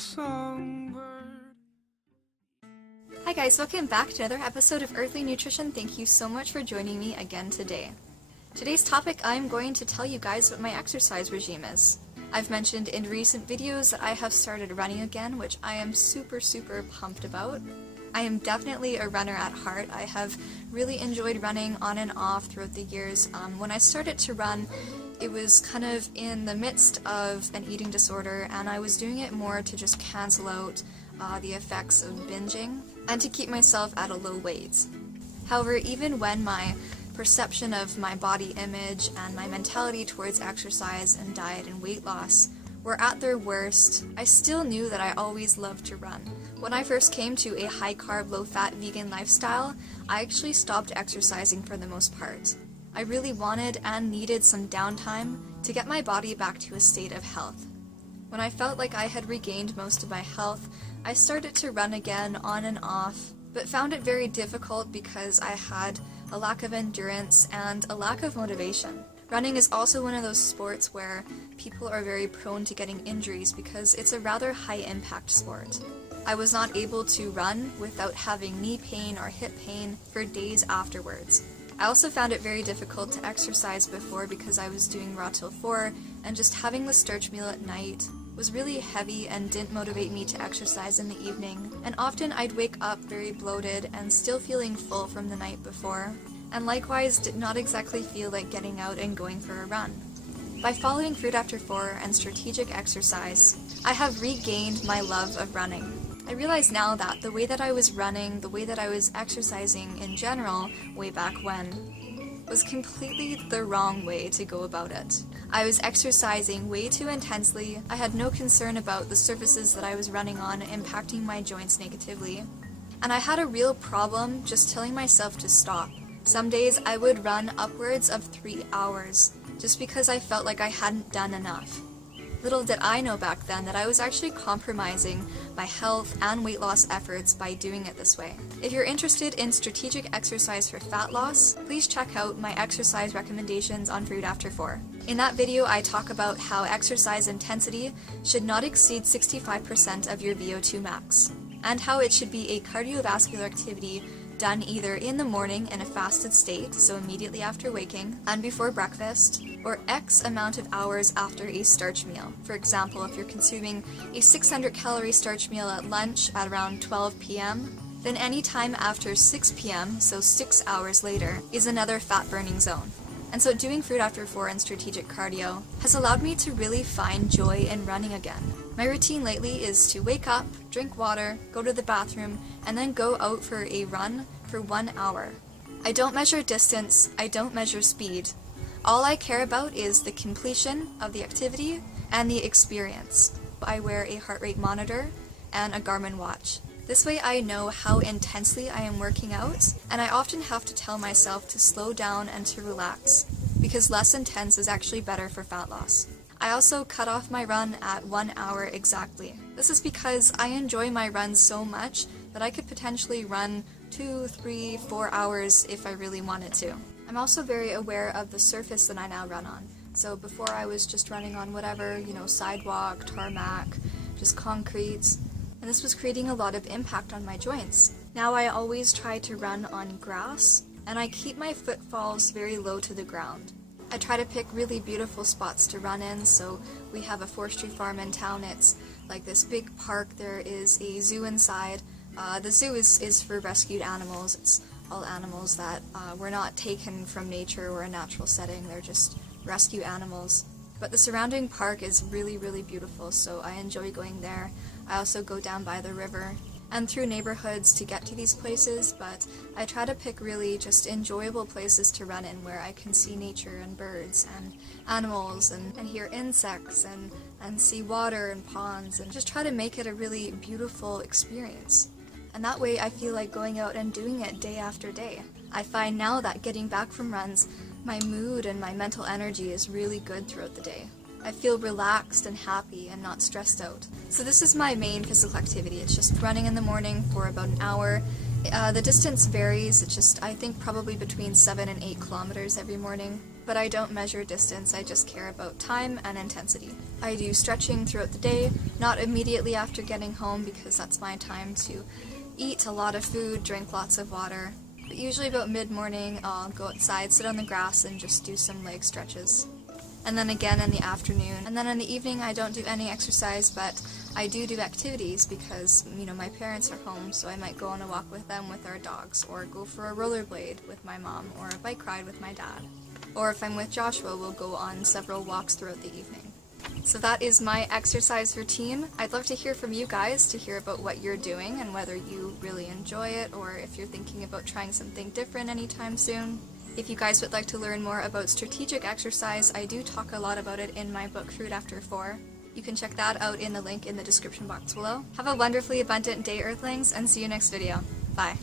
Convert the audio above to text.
songbird. Hi guys, welcome back to another episode of Earthly Nutrition. Thank you so much for joining me again today. Today's topic, I'm going to tell you guys what my exercise regime is. I've mentioned in recent videos that I have started running again, which I am super pumped about. I am definitely a runner at heart. I have really enjoyed running on and off throughout the years. When I started to run, it was kind of in the midst of an eating disorder, and I was doing it more to just cancel out the effects of binging and to keep myself at a low weight. However, even when my perception of my body image and my mentality towards exercise and diet and weight loss were at their worst, I still knew that I always loved to run. When I first came to a high-carb, low-fat vegan lifestyle, I actually stopped exercising for the most part. I really wanted and needed some downtime to get my body back to a state of health. When I felt like I had regained most of my health, I started to run again on and off, but found it very difficult because I had a lack of endurance and a lack of motivation. Running is also one of those sports where people are very prone to getting injuries because it's a rather high-impact sport. I was not able to run without having knee pain or hip pain for days afterwards. I also found it very difficult to exercise before because I was doing raw till 4, and just having the starch meal at night was really heavy and didn't motivate me to exercise in the evening, and often I'd wake up very bloated and still feeling full from the night before, and likewise did not exactly feel like getting out and going for a run. By following Food After 4 and strategic exercise, I have regained my love of running. I realize now that the way that I was running, the way that I was exercising in general, way back when, was completely the wrong way to go about it. I was exercising way too intensely. I had no concern about the surfaces that I was running on impacting my joints negatively. And I had a real problem just telling myself to stop. Some days I would run upwards of 3 hours, just because I felt like I hadn't done enough. Little did I know back then that I was actually compromising my health and weight loss efforts by doing it this way. If you're interested in strategic exercise for fat loss, please check out my exercise recommendations on Food After 4. In that video, I talk about how exercise intensity should not exceed 65% of your VO2 max, and how it should be a cardiovascular activity done either in the morning in a fasted state, so immediately after waking, and before breakfast, or X amount of hours after a starch meal. For example, if you're consuming a 600-calorie starch meal at lunch at around 12 p.m., then any time after 6 p.m., so 6 hours later, is another fat-burning zone. And so doing Food After 4 and strategic cardio has allowed me to really find joy in running again. My routine lately is to wake up, drink water, go to the bathroom, and then go out for a run for 1 hour. I don't measure distance, I don't measure speed. All I care about is the completion of the activity and the experience. I wear a heart rate monitor and a Garmin watch. This way I know how intensely I am working out, and I often have to tell myself to slow down and to relax, because less intense is actually better for fat loss. I also cut off my run at 1 hour exactly. This is because I enjoy my runs so much that I could potentially run 2, 3, 4 hours if I really wanted to. I'm also very aware of the surface that I now run on. So before I was just running on whatever, sidewalk, tarmac, just concrete, and this was creating a lot of impact on my joints. Now I always try to run on grass, and I keep my footfalls very low to the ground. I try to pick really beautiful spots to run in, so we have a forestry farm in town. It's like this big park. There is a zoo inside. The zoo is for rescued animals. It's all animals that were not taken from nature or a natural setting. They're just rescue animals. But the surrounding park is really beautiful, so I enjoy going there. I also go down by the river and through neighborhoods to get to these places, but I try to pick really just enjoyable places to run in where I can see nature and birds and animals and hear insects and see water and ponds, and just try to make it a really beautiful experience. And that way I feel like going out and doing it day after day. I find now that getting back from runs, my mood and my mental energy is really good throughout the day. I feel relaxed and happy and not stressed out. So this is my main physical activity. It's just running in the morning for about an hour. The distance varies. It's just, I think, probably between 7 and 8 kilometers every morning. but I don't measure distance, I just care about time and intensity. I do stretching throughout the day, not immediately after getting home because that's my time to eat a lot of food, drink lots of water. But usually about mid-morning I'll go outside, sit on the grass, and just do some leg stretches. And then again in the afternoon. And then in the evening I don't do any exercise, but I do activities because, my parents are home, so I might go on a walk with them with our dogs, or go for a rollerblade with my mom, or a bike ride with my dad. Or if I'm with Joshua, we'll go on several walks throughout the evening. So that is my exercise routine. I'd love to hear from you guys, to hear about what you're doing and whether you really enjoy it, or if you're thinking about trying something different anytime soon. If you guys would like to learn more about strategic exercise, I do talk a lot about it in my book Fruit After 4. You can check that out in the link in the description box below. Have a wonderfully abundant day, Earthlings, and see you next video. Bye.